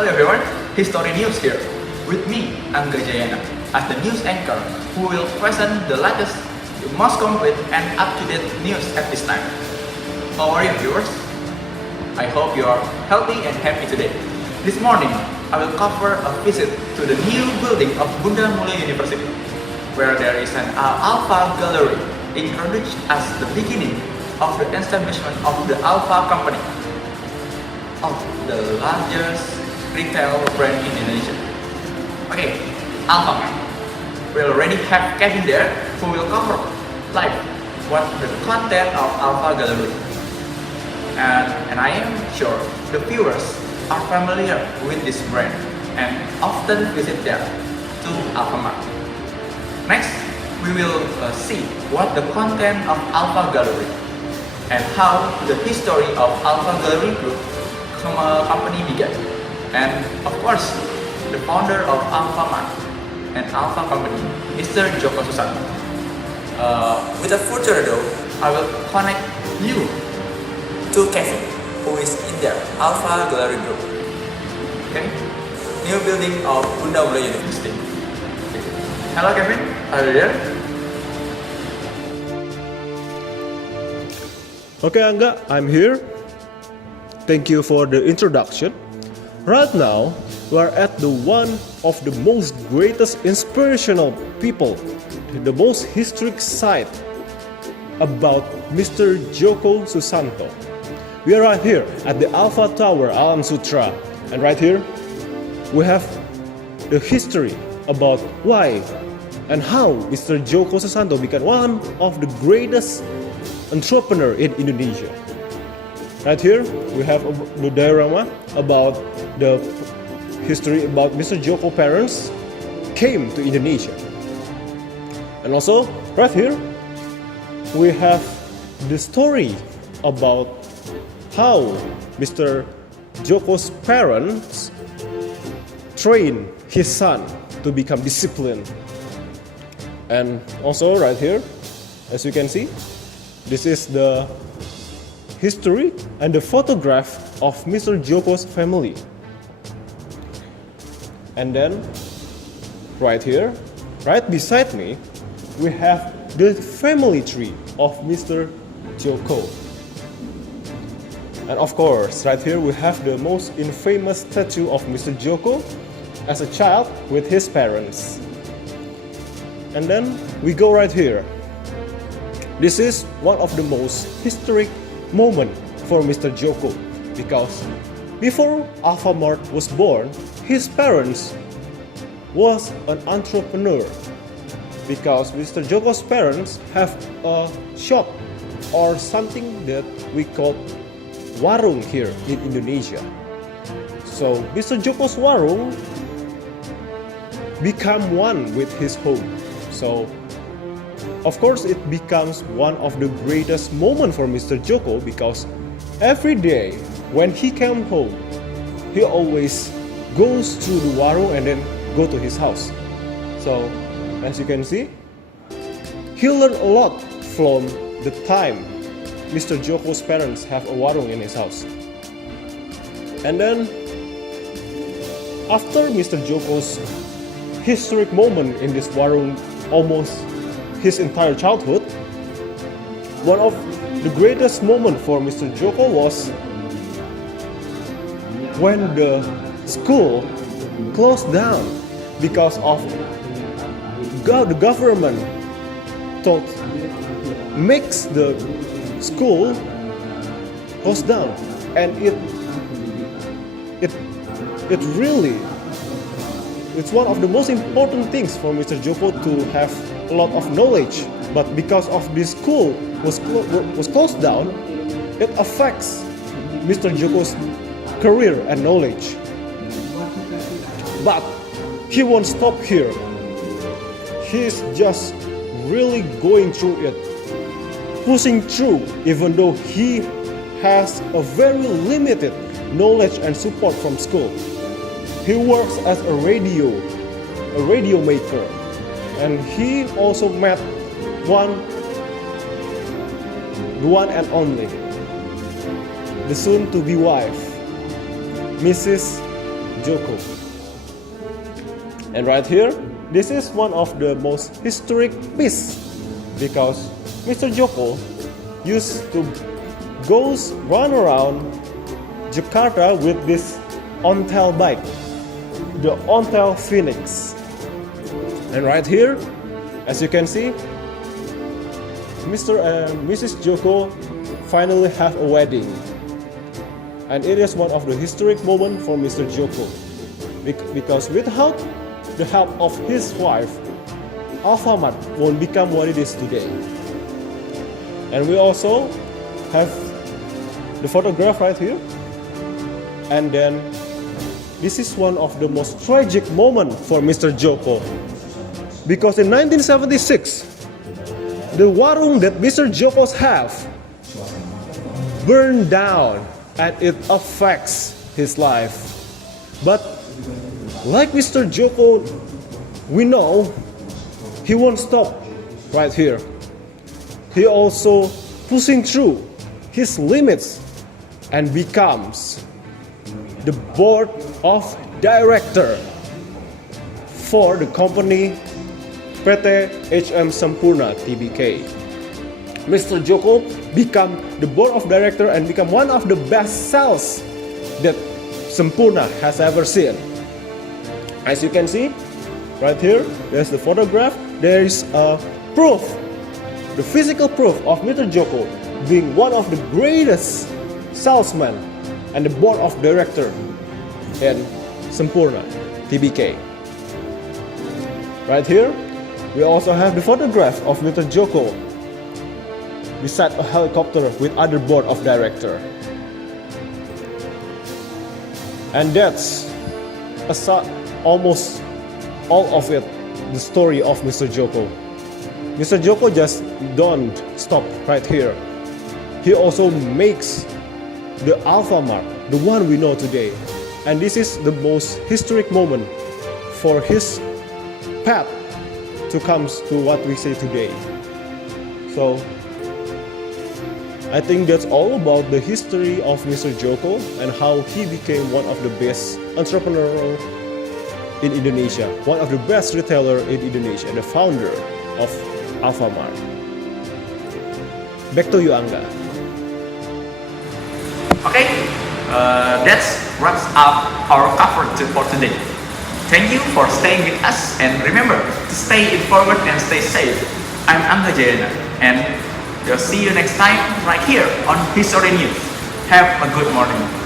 Hello everyone, History News here. With me, Angga Jayana, as the news anchor who will present the latest, the most complete and up-to-date news at this time. How are you viewers? I hope you are healthy and happy today. This morning, I will cover a visit to the new building of Bunda Mulia University, where there is an Alpha Gallery, introduced as the beginning of the establishment of the Alpha Company, of the largest retail brand in Indonesia. Okay, Alpha Man. We already have Kevin there who will cover live what the content of Alpha Gallery. And I am sure the viewers are familiar with this brand and often visit there to Alfamart. Next, we will see what the content of Alpha Gallery and how the history of Alpha Gallery Group company began. And of course, the founder of Alfamart and Alpha Company, Mr. Djoko Susanto. Without further ado, I will connect you to Kevin, who is in there, Alpha Gallery Group. Okay, new building of Bunda Mulia University. Okay. Hello Kevin, are you there? Okay, Angga, I'm here. Thank you for the introduction. Right now, we are at the one of the most greatest inspirational people, the most historic site about Mr. Djoko Susanto. We are right here at the Alpha Tower, Alam Sutra. And right here, we have the history about why and how Mr. Djoko Susanto became one of the greatest entrepreneur in Indonesia. Right here, we have the diorama about the history about Mr. Djoko parents came to Indonesia. And also, right here, we have the story about how Mr. Djoko's parents trained his son to become disciplined. And also right here, as you can see, this is the history and the photograph of Mr. Djoko's family. And then, right here, right beside me, we have the family tree of Mr. Djoko. And of course, right here we have the most infamous statue of Mr. Djoko as a child with his parents. And then we go right here. This is one of the most historic moment for Mr. Djoko because before Alfamart was born, his parents was an entrepreneur because Mr. Djoko's parents have a shop or something that we call warung here in Indonesia. So Mr. Djoko's warung become one with his home. So of course, it becomes one of the greatest moments for Mr. Djoko because every day when he came home, he always goes to the warung and then go to his house. So, as you can see, he learned a lot from the time Mr. Djoko's parents have a warung in his house. And then, after Mr. Djoko's historic moment in this warung, almost his entire childhood, one of the greatest moments for Mr. Djoko was when the school closed down because of the government thought makes the school close down, and it's one of the most important things for Mr. Djoko to have a lot of knowledge, but because of this school was closed down, it affects Mr. Djoko's career and knowledge. But he won't stop here. He's just really going through it, pushing through, even though he has a very limited knowledge and support from school. He works as a radio maker. And he also met the one and only, the soon-to-be wife, Mrs. Joko. And right here, this is one of the most historic piece because Mr. Joko used to run around Jakarta with this Ontel bike, the Ontel Phoenix. And right here, as you can see, Mr. and Mrs. Joko finally have a wedding. And it is one of the historic moments for Mr. Joko because without the help of his wife, Alfamart won't become what it is today. And we also have the photograph right here. And then this is one of the most tragic moments for Mr. Joko. Because in 1976, the warung that Mr. Joko's have burned down and it affects his life. But like Mr. Joko, we know he won't stop right here. He also pushing through his limits and becomes the board of director for the company PT HM Sampurna Tbk. Mr. Joko become the board of director and become one of the best sales that Sampurna has ever seen. As you can see, right here, there's the photograph. There is a proof, the physical proof of Mr. Joko being one of the greatest salesmen and the board of director in Sampurna Tbk. Right here, we also have the photograph of Mr. Joko beside a helicopter with other board of director. And that's almost all of it, the story of Mr. Joko. Mr. Joko just don't stop right here. He also makes the Alfamart, the one we know today. And this is the most historic moment for his path to come to what we say today. So I think that's all about the history of Mr. Joko and how he became one of the best entrepreneurs in Indonesia, one of the best retailer in Indonesia, and the founder of Alfamart. Back to you, Angga. Okay, that wraps up our coverage for today. Thank you for staying with us, and remember to stay informed and stay safe. I'm Angga Jayana, and we'll see you next time right here on History News. Have a good morning.